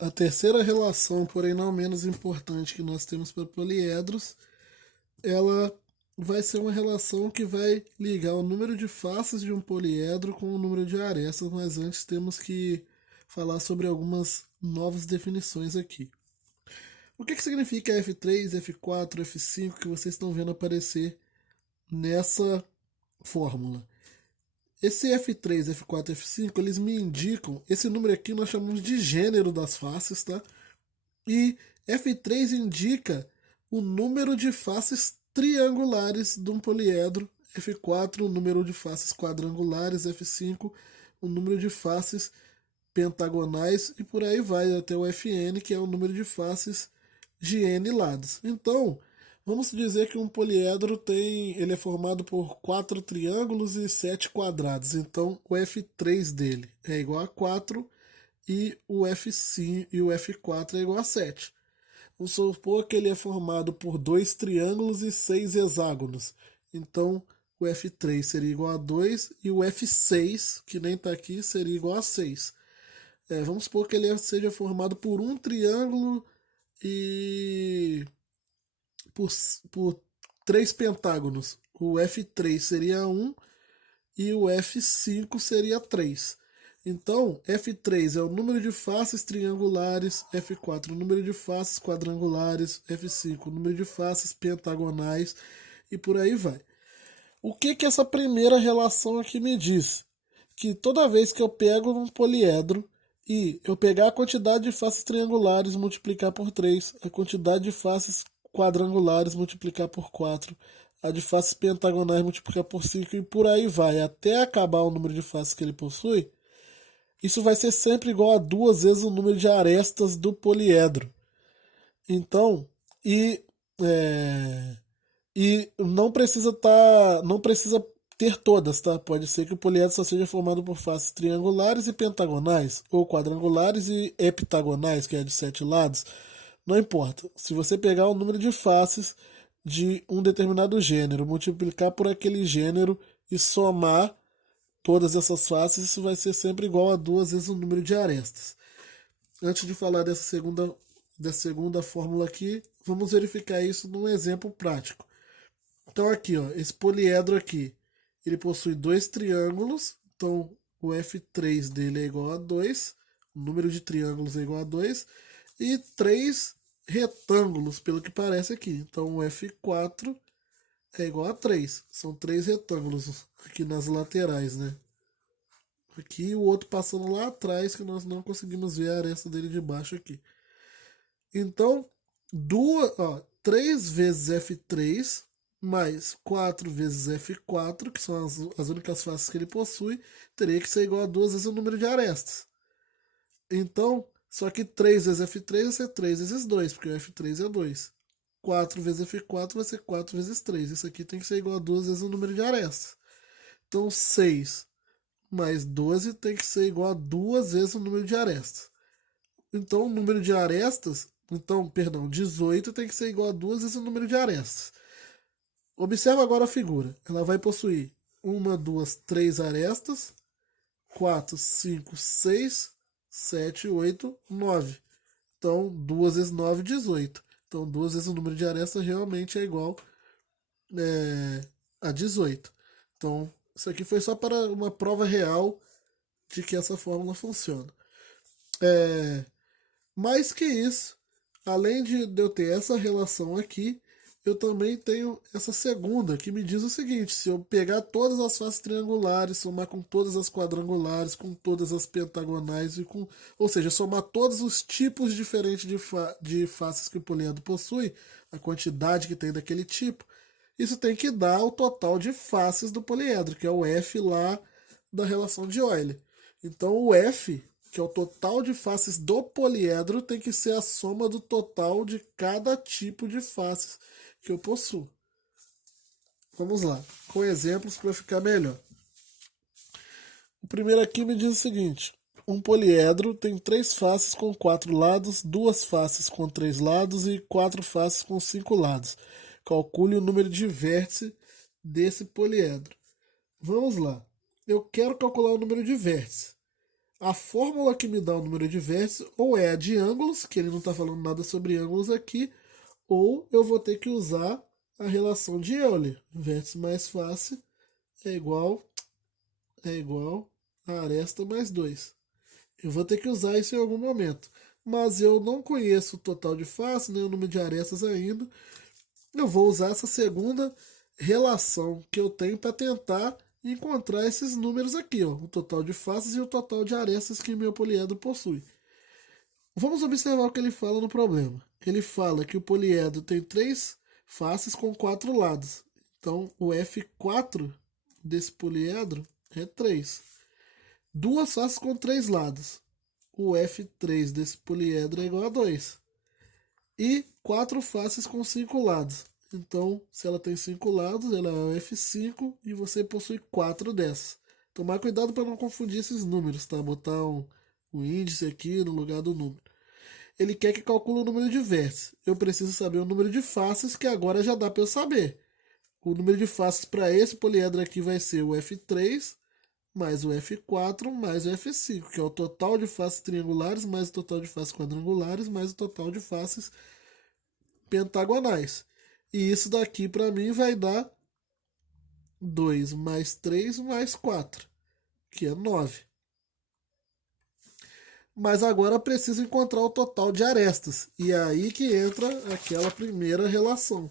A terceira relação, porém não menos importante que nós temos para poliedros, ela vai ser uma relação que vai ligar o número de faces de um poliedro com o número de arestas, mas antes temos que falar sobre algumas novas definições aqui. O que significa F3, F4, F5 que vocês estão vendo aparecer nessa fórmula? Esse F3, F4, F5, eles me indicam, esse número aqui nós chamamos de gênero das faces, tá? E F3 indica o número de faces triangulares de um poliedro, F4 o número de faces quadrangulares, F5 o número de faces pentagonais e por aí vai até o Fn, que é o número de faces de n lados. Então, vamos dizer que um poliedro ele é formado por 4 triângulos e 7 quadrados. Então, o F3 dele é igual a 4 e o F5 e o F4 é igual a 7. Vamos supor que ele é formado por 2 triângulos e 6 hexágonos. Então, o F3 seria igual a 2 e o F6, que nem está aqui, seria igual a 6. Vamos supor que ele seja formado por um triângulo e por 3 pentágonos. O F3 seria 1 e o F5 seria 3. Então, F3 é o número de faces triangulares, F4 o número de faces quadrangulares, F5 o número de faces pentagonais e por aí vai. O que essa primeira relação aqui me diz? Que toda vez que eu pego um poliedro e eu pegar a quantidade de faces triangulares multiplicar por 3, a quantidade de faces quadrangulares multiplicar por 4, a de faces pentagonais multiplicar por 5 e por aí vai, até acabar o número de faces que ele possui, isso vai ser sempre igual a 2 vezes o número de arestas do poliedro. Então, é, e não precisa ter todas, tá? Pode ser que o poliedro só seja formado por faces triangulares e pentagonais, ou quadrangulares e heptagonais, que é de 7 lados. Não importa. Se você pegar o número de faces de um determinado gênero, multiplicar por aquele gênero e somar todas essas faces, isso vai ser sempre igual a 2 vezes o número de arestas. Antes de falar dessa segunda fórmula aqui, vamos verificar isso num exemplo prático. Então aqui, ó, esse poliedro aqui, ele possui 2 triângulos, então o F3 dele é igual a 2, o número de triângulos é igual a 2, e 3 retângulos, pelo que parece aqui. Então o F4 é igual a 3, são 3 retângulos aqui nas laterais, né? Aqui o outro passando lá atrás, que nós não conseguimos ver a aresta dele de baixo aqui. Então, 3 vezes F3 mais 4 vezes F4, que são as únicas faces que ele possui, teria que ser igual a 2 vezes o número de arestas. Então, só que 3 vezes F3 vai ser 3 vezes 2, porque o F3 é 2. 4 vezes F4 vai ser 4 vezes 3. Isso aqui tem que ser igual a 2 vezes o número de arestas. Então, 6 mais 12 tem que ser igual a 2 vezes o número de arestas. Então, o número de arestas, perdão, 18 tem que ser igual a 2 vezes o número de arestas. Observa agora a figura. Ela vai possuir 1, 2, 3 arestas, 4, 5, 6, 7, 8, 9. Então, 2 vezes 9, 18. Então, 2 vezes o número de arestas realmente é igual a 18. Então, isso aqui foi só para uma prova real de que essa fórmula funciona. Mais que isso, além de eu ter essa relação aqui, eu também tenho essa segunda, que me diz o seguinte: se eu pegar todas as faces triangulares, somar com todas as quadrangulares, com todas as pentagonais, ou seja, somar todos os tipos diferentes de faces que o poliedro possui, a quantidade que tem daquele tipo, isso tem que dar o total de faces do poliedro, que é o F lá da relação de Euler. Então o F, que é o total de faces do poliedro, tem que ser a soma do total de cada tipo de faces que eu possuo. Vamos lá, com exemplos para ficar melhor. O primeiro aqui me diz o seguinte: um poliedro tem 3 faces com 4 lados, 2 faces com 3 lados e 4 faces com 5 lados. Calcule o número de vértices desse poliedro. Vamos lá. Eu quero calcular o número de vértices. A fórmula que me dá o número de vértices ou é a de ângulos, que ele não está falando nada sobre ângulos aqui, ou eu vou ter que usar a relação de Euler. Vértice mais face é igual a aresta mais 2. Eu vou ter que usar isso em algum momento. Mas eu não conheço o total de face, nem o número de arestas ainda. Eu vou usar essa segunda relação que eu tenho para tentar encontrar esses números aqui, ó, o total de faces e o total de arestas que meu poliedro possui. Vamos observar o que ele fala no problema. Ele fala que o poliedro tem 3 faces com 4 lados. Então, o F4 desse poliedro é 3. Duas faces com 3 lados. O F3 desse poliedro é igual a 2. E 4 faces com 5 lados. Então, se ela tem 5 lados, ela é o F5 e você possui 4 dessas. Tomar cuidado para não confundir esses números, tá? Botar um índice aqui no lugar do número. Ele quer que calcule o número de vértices. Eu preciso saber o número de faces, que agora já dá para eu saber. O número de faces para esse poliedro aqui vai ser o F3 mais o F4 mais o F5, que é o total de faces triangulares mais o total de faces quadrangulares mais o total de faces pentagonais. E isso daqui para mim vai dar 2 mais 3 mais 4, que é 9. Mas agora eu preciso encontrar o total de arestas. E é aí que entra aquela primeira relação.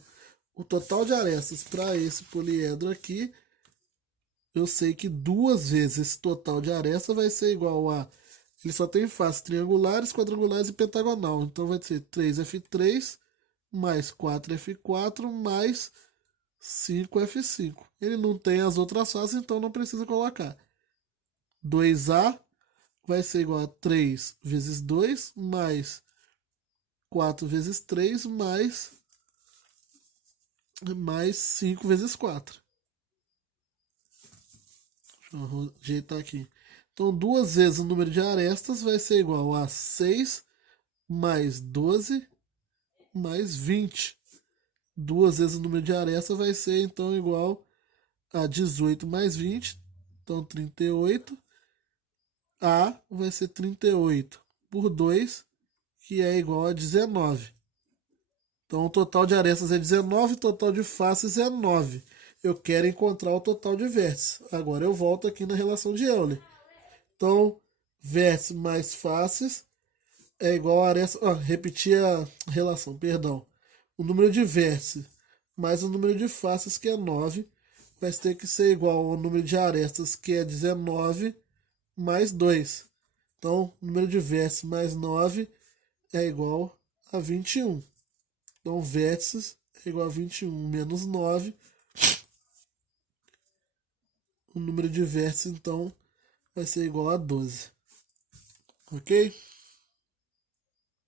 O total de arestas para esse poliedro aqui, eu sei que 2 vezes esse total de arestas vai ser igual a... Ele só tem faces triangulares, quadrangulares e pentagonal. Então vai ser 3F3 mais 4F4 mais 5F5. Ele não tem as outras faces, então não precisa colocar. 2A vai ser igual a 3 vezes 2 mais 4 vezes 3 mais 5 vezes 4. Deixa eu ajeitar aqui. Então, 2 vezes o número de arestas vai ser igual a 6 mais 12 mais 20. 2 vezes o número de arestas vai ser, então, igual a 18 mais 20. Então, 38. A vai ser 38 por 2, que é igual a 19. Então, o total de arestas é 19, o total de faces é 9. Eu quero encontrar o total de vértices. Agora eu volto aqui na relação de Euler. Então, vértices mais faces é igual a arestas... repetir a relação, perdão. O número de vértices mais o número de faces, que é 9, vai ter que ser igual ao número de arestas, que é 19, mais 2. Então, o número de vértices mais 9 é igual a 21. Então, vértices é igual a 21 menos 9. O número de vértices, então, vai ser igual a 12. Ok?